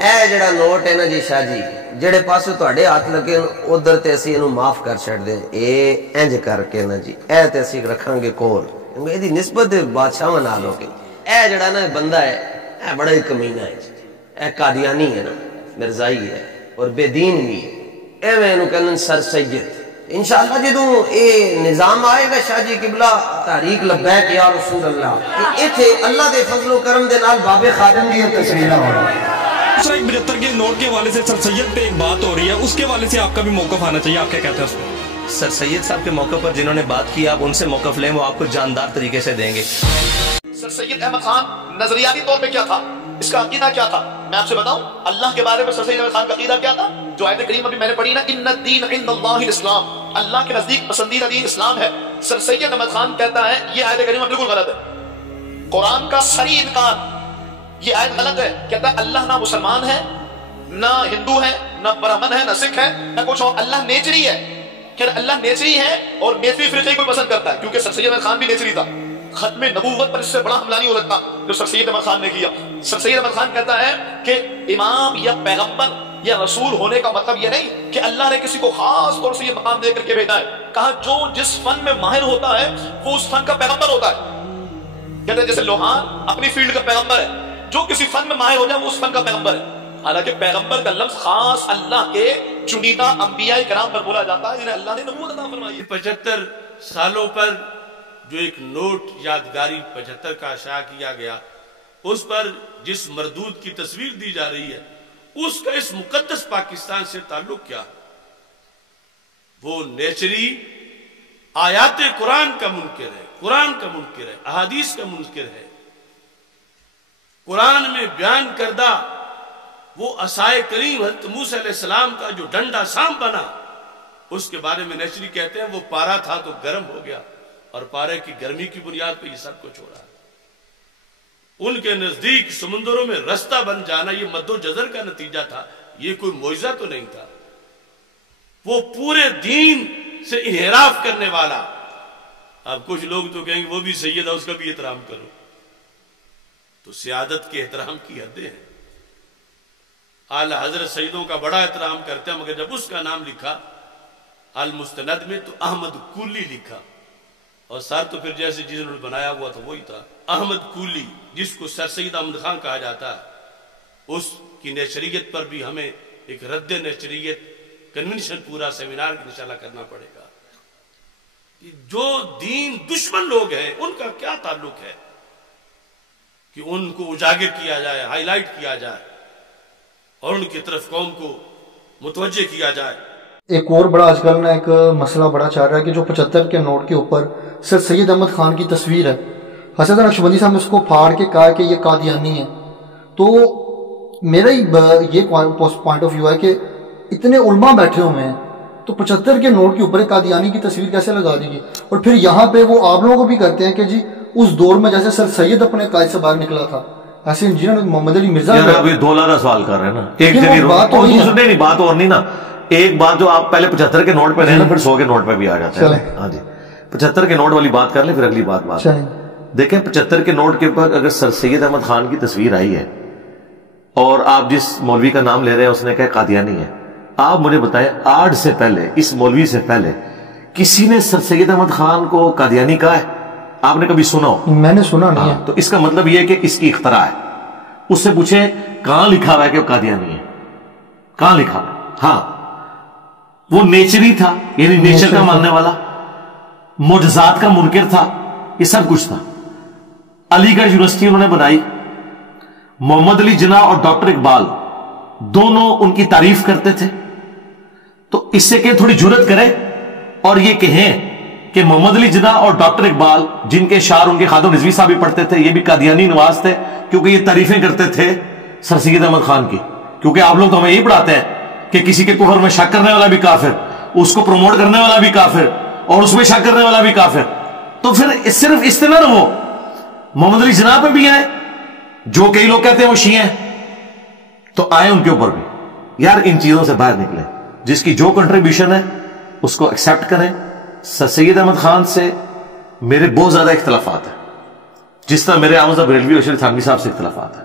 اے جڑا نوٹ ہے نا جی شاہ جی جڑے پاسے تواڈے ہاتھ لگے ادھر تے اسی اینو معاف کر چھڑ دیں اے انج کر کے نا جی اے تے اسی رکھاں گے کول کیونکہ ایدی نسبت بادشاہ نال ہو گئی اے جڑا نا بندہ ہے اے بڑا ہی کمینہ ہے جی اے قادیانی ہے نا مرزائی ہے اور بے دین بھی ہے اے میں انہوں کہنا سر سید انشاءاللہ جدوں اے نظام آئے گا شاہ جی قبلہ تحریک لبیک یا رسول اللہ کہ ایتھے اللہ دے فضل و کرم دے نال باب خادم دی تصویرہ ہو رہا ہے۔ دوسرا 75 کے نوٹ کے حوالے سے سر سید پہ ایک بات ہو رہی ہے اس کے حوالے سے آپ کا بھی موقف آنا چاہیے آپ کیا کہتے ہیں اس میں؟ سر سید صاحب کے موقع پر جنہوں نے بات کی آپ ان سے موقف لیں وہ آپ کو جاندار طریقے سے دیں گے۔ سر سید احمد خان نظریاتی طور پہ کیا تھا اس کا عقیدہ کیا تھا میں آپ سے بتاؤں اللہ کے بارے میں سر سید احمد خان کا عقیدہ کیا تھا جو آیت کریم ابھی میں نے پڑھی نا ان الدین عند اللہ الاسلام اللہ کے نزدیک پسندیدہ دین اسلام ہے۔ سر سید احمد خان کہتا ہے یہ آیت کریمہ بالکل غلط ہے قرآن کا صریح انکار یہ آیت غلط ہے کہتا ہے اللہ نہ مسلمان ہے نہ ہندو ہے نہ برہمن ہے نہ سکھ ہے نہ کچھ اور اللہ نیچری ہے کہ اللہ نیچری ہے اور نیچری فرقے کو پسند کرتا ہے کیونکہ سر سید احمد خان بھی نیچری تھا ختم نبوت پر اس سے بڑا حملہ نہیں ہو سکتا جو سر سید احمد خان نے کیا۔ سر سید احمد خان کہتا ہے کہ امام یا پیغمبر یا رسول ہونے کا مطلب یہ نہیں کہ اللہ نے کسی کو خاص طور سے یہ مقام دے کر کے بھیجا ہے کہا جو جس فن میں ماہر ہوتا ہے وہ اس فن کا پیغمبر ہوتا ہے کہتے ہیں جیسے لوہان اپنی فیلڈ کا پیغمبر ہے جو کسی فن میں ماہر ہو جائے وہ اس فن کا پیغمبر ہے حالانکہ پیغمبر کا لفظ خاص اللہ کے چنیدہ انبیاء کرام پر بولا جاتا ہے جنہیں اللہ نے نبوت عطا فرمائی۔ 75 سالوں پر جو ایک نوٹ یادگاری 75 کا اشاع کیا گیا اس پر جس مردود کی تصویر دی جا رہی ہے اس کا اس مقدس پاکستان سے تعلق کیا وہ نیچری آیات قرآن کا منکر ہے قرآن کا منکر ہے احادیث کا منکر ہے قرآن میں بیان کردہ وہ عصائے کریم حضرت موسیٰ علیہ السلام کا جو ڈنڈا سام بنا اس کے بارے میں نیچری کہتے ہیں وہ پارا تھا تو گرم ہو گیا اور پارے کی گرمی کی بنیاد پہ یہ سب کچھ ہو رہا ہے ان کے نزدیک سمندروں میں رستہ بن جانا یہ مد و جزر کا نتیجہ تھا یہ کوئی معجزہ تو نہیں تھا وہ پورے دین سے انحراف کرنے والا اب کچھ لوگ تو کہیں گے وہ بھی سید ہے اس کا بھی احترام کرو تو سیادت کے احترام کی حدیں ہیں اعلی حضرت سیدوں کا بڑا احترام کرتے ہیں مگر جب اس کا نام لکھا المستند میں تو احمد کولی لکھا اور سر تو پھر جیسے جنہوں نے بنایا ہوا تھا وہی تھا احمد کولی جس کو سر سید احمد خان کہا جاتا ہے اس کی نیچریت پر بھی ہمیں ایک رد نیچریت کنونشن پورا سیمینار انشاءاللہ کرنا پڑے گا جو دین دشمن لوگ ہیں ان کا کیا تعلق ہے کہ ان کو اجاگر کیا جائے ہائی لائٹ کیا جائے اور ان کی طرف قوم کو متوجہ کیا جائے۔ ایک اور بڑا آج کل نا ایک مسئلہ بڑا چل رہا ہے کہ جو 75 کے نوٹ کے اوپر سر سید احمد خان کی تصویر ہے حسن نقشبندی صاحب نے اس کو پھاڑ کے کہا کہ یہ قادیانی ہے تو میرا یہ پوائنٹ آف ویو ہے کہ اتنے علماء بیٹھے ہوئے ہیں تو 75 کے نوٹ کے اوپر ایک قادیانی کی تصویر کیسے لگا دی گئی اور پھر یہاں پہ وہ آپ لوگوں کو بھی کرتے ہیں کہ جی اس دور میں جیسے سر سید اپنے قائد سے باہر نکلا تھا ایسے انجینئر محمد علی مرزا ابھی دولارہ سوال کر رہے ہیں نا ایک جگہ بات اور نہیں نا ایک بات جو آپ پہلے 75 کے نوٹ پہ رہے نا پھر 100 کے نوٹ پہ بھی آ جاتے ہیں ہاں جی 75 کے نوٹ والی بات کر لیں پھر اگلی بات دیکھیں 75 کے نوٹ کے اوپر اگر سر سید احمد خان کی تصویر آئی ہے اور آپ جس مولوی کا نام لے رہے ہیں اس نے کہا قادیانی ہے آپ مجھے بتائیں آج سے پہلے اس مولوی سے پہلے کسی نے سر سید احمد خان کو قادیانی کہا ہے آپ نے کبھی سنا ہو؟ میں نے سنا نہیں ہے تو اس کا مطلب یہ ہے کہ اس کی اختراع ہے اس سے پوچھیں کہاں لکھا ہوا ہے کہ وہ قادیانی ہے کہاں لکھا ہوا ہے ہاں وہ نیچری تھا یعنی نیچر کا ماننے والا معجزات کا منکر تھا یہ سب کچھ تھا علی گڑھ یونیورسٹی انہوں نے بنائی محمد علی جناح اور ڈاکٹر اقبال دونوں ان کی تعریف کرتے تھے تو اس سے کہ تھوڑی جرت کرے اور یہ کہیں کہ محمد علی جناح اور ڈاکٹر اقبال جن کے شعر ان کے خادم رضوی صاحب بھی پڑھتے تھے یہ بھی قادیانی نواز تھے کیونکہ یہ تعریفیں کرتے تھے سر سید احمد خان کی کیونکہ آپ لوگ تو ہمیں یہی پڑھاتے ہیں کہ کسی کے کفر میں شک کرنے والا بھی کافر اس کو پروموٹ کرنے والا بھی کافر اور اس میں شک کرنے والا بھی کافر تو پھر صرف اس طرح رہو محمد علی جناح پہ بھی ہیں جو کئی لوگ کہتے ہیں وہ شیعہ ہیں تو آئے ان کے اوپر بھی یار ان چیزوں سے باہر نکلے جس کی جو کنٹریبیوشن ہے اس کو ایکسپٹ کریں سر سید احمد خان سے میرے بہت زیادہ اختلافات ہیں جس طرح میرے اعظم بریلوی اور شریف تھانوی صاحب سے اختلافات ہیں